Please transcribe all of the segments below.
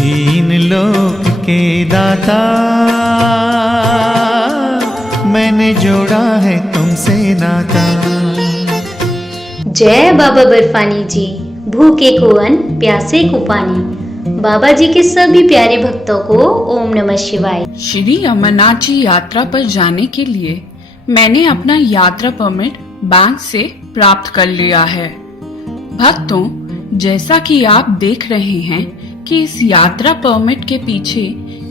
तीन लोक के दाता, मैंने जोड़ा है तुमसे नाता। जय बाबा बर्फानी जी, भूखे को अन्न प्यासे को पानी। बाबा जी के सभी प्यारे भक्तों को ओम नमः शिवाय। श्री अमरनाथ जी यात्रा पर जाने के लिए मैंने अपना यात्रा परमिट बैंक से प्राप्त कर लिया है। भक्तों, जैसा कि आप देख रहे हैं कि इस यात्रा परमिट के पीछे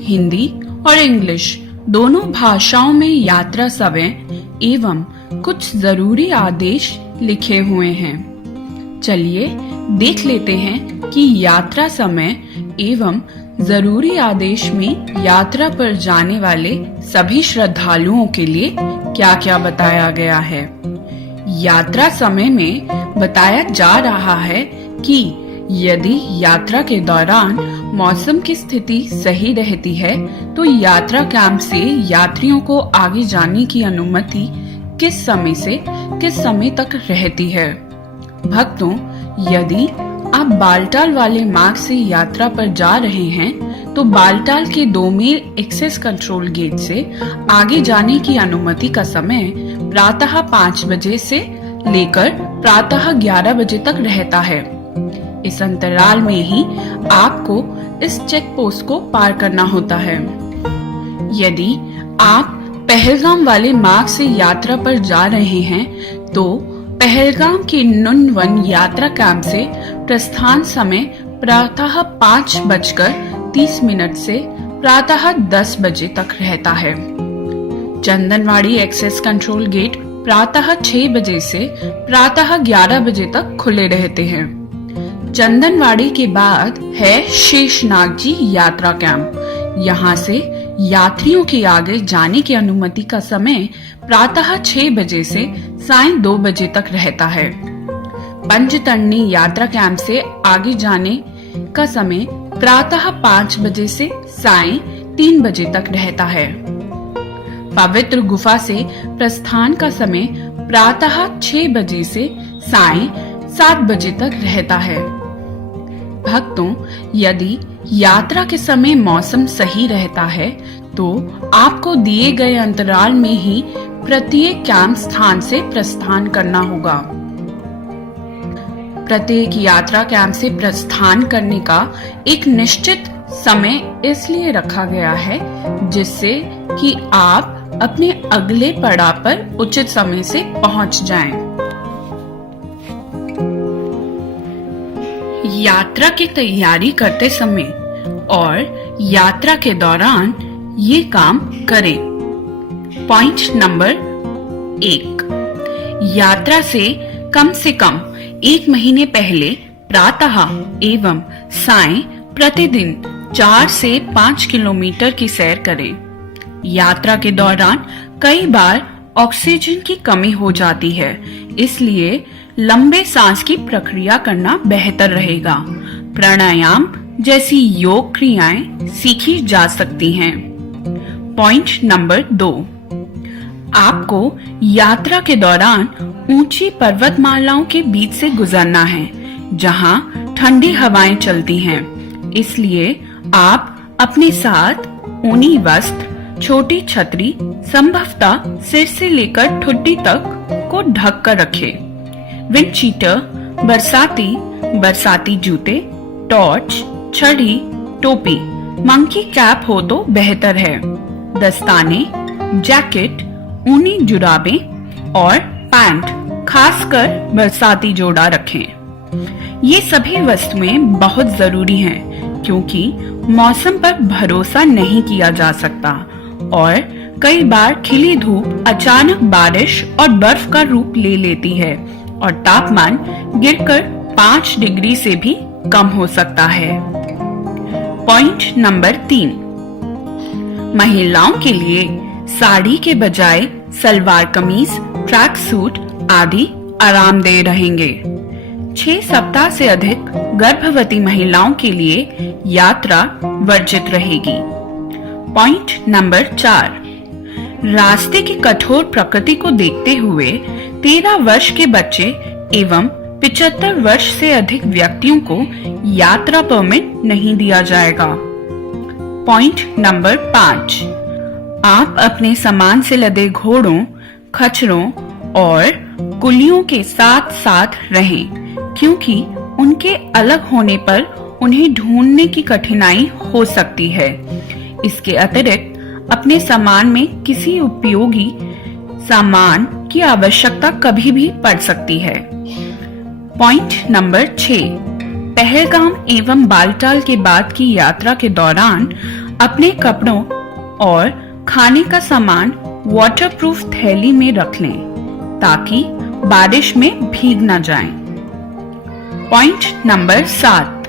हिंदी और इंग्लिश दोनों भाषाओं में यात्रा समय एवं कुछ जरूरी आदेश लिखे हुए हैं। चलिए देख लेते हैं कि यात्रा समय एवं जरूरी आदेश में यात्रा पर जाने वाले सभी श्रद्धालुओं के लिए क्या क्या बताया गया है। यात्रा समय में बताया जा रहा है कि यदि यात्रा के दौरान मौसम की स्थिति सही रहती है तो यात्रा कैंप से यात्रियों को आगे जाने की अनुमति किस समय से किस समय तक रहती है। भक्तों, यदि आप बालटाल वाले मार्ग से यात्रा पर जा रहे हैं तो बालटाल के 2 मील एक्सेस कंट्रोल गेट से आगे जाने की अनुमति का समय प्रातः 5 बजे से लेकर प्रातः 11 बजे तक रहता है। इस अंतराल में ही आपको इस चेक पोस्ट को पार करना होता है। यदि आप पहलगाम वाले मार्ग से यात्रा पर जा रहे हैं तो पहलगाम के नुनवन यात्रा कैंप से प्रस्थान समय प्रातः 5:30 से प्रातः 10 बजे तक रहता है। चंदनवाड़ी एक्सेस कंट्रोल गेट प्रातः 6 बजे से प्रातः 11 बजे तक खुले रहते हैं। चंदनवाड़ी के बाद है शेषनाग जी यात्रा कैंप। यहाँ से यात्रियों के आगे जाने की अनुमति का समय प्रातः 6 बजे से सायं 2 बजे तक रहता है। पंचतरणी यात्रा कैंप से आगे जाने का समय प्रातः 5 बजे से सायं 3 बजे तक रहता है। पवित्र गुफा से प्रस्थान का समय प्रातः 6 बजे से सायं 7 बजे तक रहता है। भक्तों, यदि यात्रा के समय मौसम सही रहता है तो आपको दिए गए अंतराल में ही प्रत्येक कैंप स्थान से प्रस्थान करना होगा। प्रत्येक यात्रा कैंप से प्रस्थान करने का एक निश्चित समय इसलिए रखा गया है जिससे कि आप अपने अगले पड़ाव पर उचित समय से पहुंच जाएं। यात्रा की तैयारी करते समय और यात्रा के दौरान ये काम करें। पॉइंट नंबर 1, यात्रा से कम 1 महीने पहले प्रातः एवं सायं प्रतिदिन 4 से 5 किलोमीटर की सैर करें। यात्रा के दौरान कई बार ऑक्सीजन की कमी हो जाती है, इसलिए लंबे सांस की प्रक्रिया करना बेहतर रहेगा। प्राणायाम जैसी योग क्रियाएं सीखी जा सकती हैं। पॉइंट नंबर 2, आपको यात्रा के दौरान ऊंची पर्वतमालाओं के बीच से गुजरना है जहां ठंडी हवाएं चलती हैं। इसलिए आप अपने साथ ऊनी वस्त्र, छोटी छतरी, संभवतः सिर से लेकर ठुड्डी तक को ढक कर रखें। विंड चीटर, बरसाती जूते, टॉर्च, छड़ी, टोपी, मंकी कैप हो तो बेहतर है। दस्ताने, जैकेट, ऊनी जुराबें और पैंट, खासकर बरसाती जोड़ा रखें। ये सभी वस्तुएं बहुत जरूरी हैं क्योंकि मौसम पर भरोसा नहीं किया जा सकता और कई बार खिली धूप अचानक बारिश और बर्फ का रूप ले लेती है और तापमान गिरकर 5 डिग्री से भी कम हो सकता है। पॉइंट नंबर 3, महिलाओं के लिए साड़ी के बजाय सलवार कमीज, ट्रैक सूट आदि आरामदेह रहेंगे। 6 सप्ताह से अधिक गर्भवती महिलाओं के लिए यात्रा वर्जित रहेगी। पॉइंट नंबर 4, रास्ते की कठोर प्रकृति को देखते हुए 13 वर्ष के बच्चे एवं 75 वर्ष से अधिक व्यक्तियों को यात्रा परमिट नहीं दिया जाएगा। पॉइंट नंबर 5, आप अपने सामान से लदे घोड़ों, खच्चरों और कुलियों के साथ साथ रहें, क्योंकि उनके अलग होने पर उन्हें ढूंढने की कठिनाई हो सकती है। इसके अतिरिक्त अपने सामान में किसी उपयोगी सामान की आवश्यकता कभी भी पड़ सकती है। पॉइंट नंबर 6, पहलगाम एवं बालटाल के बाद की यात्रा के दौरान अपने कपड़ों और खाने का सामान वाटरप्रूफ थैली में रख लें ताकि बारिश में भीग न जाएं। पॉइंट नंबर 7,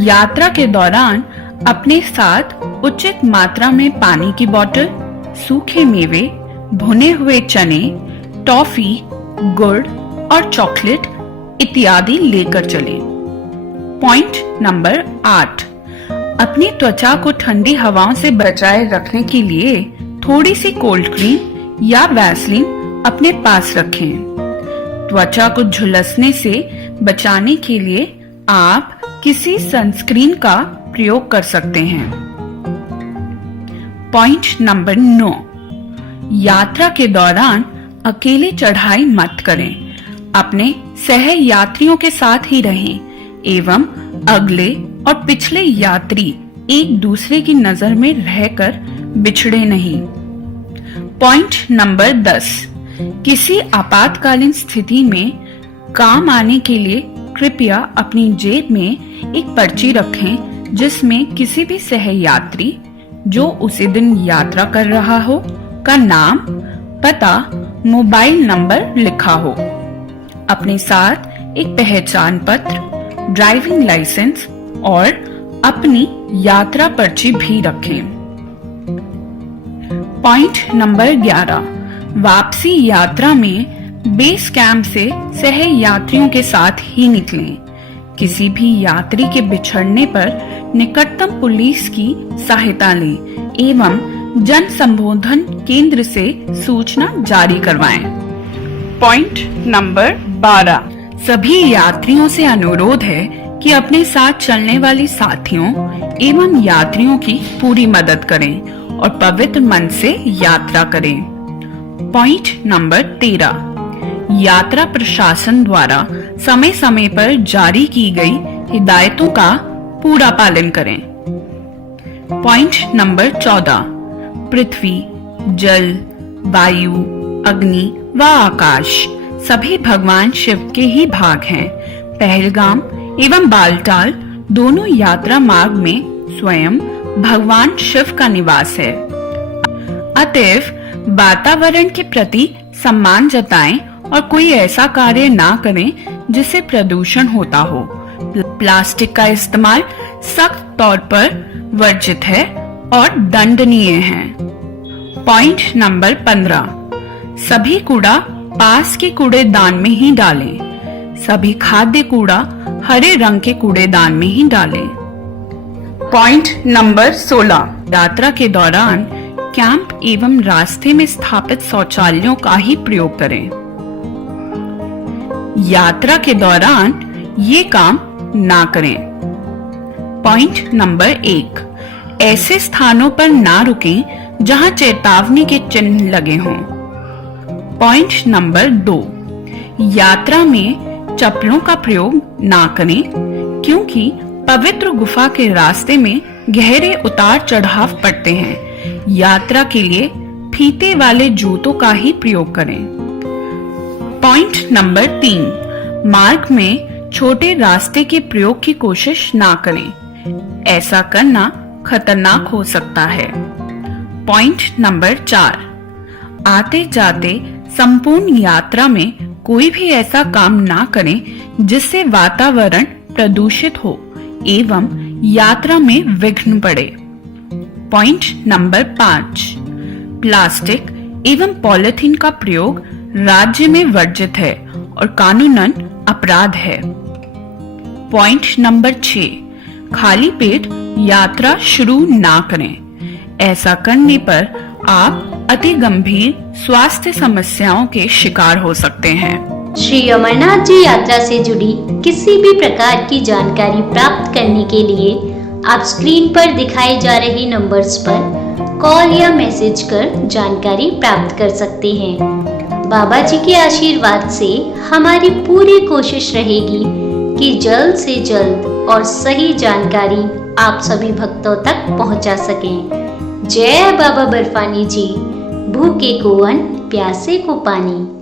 यात्रा के दौरान अपने साथ उचित मात्रा में पानी की बोतल, सूखे मेवे, भुने हुए चने, टॉफी, गुड़ और चॉकलेट इत्यादि लेकर चलें। पॉइंट नंबर 8, अपनी त्वचा को ठंडी हवाओं से बचाए रखने के लिए थोड़ी सी कोल्ड क्रीम या वैसलीन अपने पास रखें। त्वचा को झुलसने से बचाने के लिए आप किसी सनस्क्रीन का प्रयोग कर सकते हैं। पॉइंट नंबर 9, यात्रा के दौरान अकेले चढ़ाई मत करें। अपने सह यात्रियों के साथ ही रहें एवं अगले और पिछले यात्री एक दूसरे की नजर में रहकर बिछड़े नहीं। पॉइंट नंबर 10, किसी आपातकालीन स्थिति में काम आने के लिए कृपया अपनी जेब में एक पर्ची रखें जिसमें किसी भी सहयात्री जो उसी दिन यात्रा कर रहा हो का नाम, पता, मोबाइल नंबर लिखा हो। अपने साथ एक पहचान पत्र, ड्राइविंग लाइसेंस और अपनी यात्रा पर्ची भी रखें। पॉइंट नंबर 11, वापसी यात्रा में बेस कैंप से सह यात्रियों के साथ ही निकलें। किसी भी यात्री के बिछड़ने पर निकटतम पुलिस की सहायता लें एवं जन संबोधन केंद्र से सूचना जारी करवाएं। पॉइंट नंबर 12, सभी यात्रियों से अनुरोध है कि अपने साथ चलने वाली साथियों एवं यात्रियों की पूरी मदद करें और पवित्र मन से यात्रा करें। पॉइंट नंबर 13, यात्रा प्रशासन द्वारा समय समय पर जारी की गई हिदायतों का पूरा पालन करें। पॉइंट नंबर 14, पृथ्वी, जल, वायु, अग्नि व आकाश सभी भगवान शिव के ही भाग हैं। पहलगाम एवं बालटाल दोनों यात्रा मार्ग में स्वयं भगवान शिव का निवास है। अतएव वातावरण के प्रति सम्मान जताएं और कोई ऐसा कार्य ना करें जिससे प्रदूषण होता हो। प्लास्टिक का इस्तेमाल सख्त तौर पर वर्जित है और दंडनीय है। पॉइंट नंबर 15, सभी कूड़ा पास के कूड़ेदान में ही डालें। सभी खाद्य कूड़ा हरे रंग के कूड़ेदान में ही डालें। पॉइंट नंबर 16, यात्रा के दौरान कैंप एवं रास्ते में स्थापित शौचालयों का ही प्रयोग करें। यात्रा के दौरान ये काम ना करें। पॉइंट नंबर 1, ऐसे स्थानों पर ना रुकें जहां चेतावनी के चिन्ह लगे हों। पॉइंट नंबर 2, यात्रा में चप्पलों का प्रयोग ना करें क्योंकि पवित्र गुफा के रास्ते में गहरे उतार चढ़ाव पड़ते हैं। यात्रा के लिए फीते वाले जूतों का ही प्रयोग करें। पॉइंट नंबर 3, मार्ग में छोटे रास्ते के प्रयोग की कोशिश ना करें। ऐसा करना खतरनाक हो सकता है। पॉइंट नंबर 4, आते जाते संपूर्ण यात्रा में कोई भी ऐसा काम ना करें जिससे वातावरण प्रदूषित हो एवं यात्रा में विघ्न पड़े। पॉइंट नंबर 5, प्लास्टिक एवं पॉलिथीन का प्रयोग राज्य में वर्जित है और कानूनन अपराध है। पॉइंट नंबर 6, खाली पेट यात्रा शुरू ना करें। ऐसा करने पर आप अति गंभीर स्वास्थ्य समस्याओं के शिकार हो सकते हैं। श्री अमरनाथ जी यात्रा से जुड़ी किसी भी प्रकार की जानकारी प्राप्त करने के लिए आप स्क्रीन पर दिखाए जा रहे नंबर्स पर कॉल या मैसेज कर जानकारी प्राप्त कर सकते हैं। बाबा जी के आशीर्वाद से हमारी पूरी कोशिश रहेगी कि जल्द से जल्द और सही जानकारी आप सभी भक्तों तक पहुंचा सकें। जय बाबा बर्फानी जी, भूखे को अन्न, प्यासे को पानी।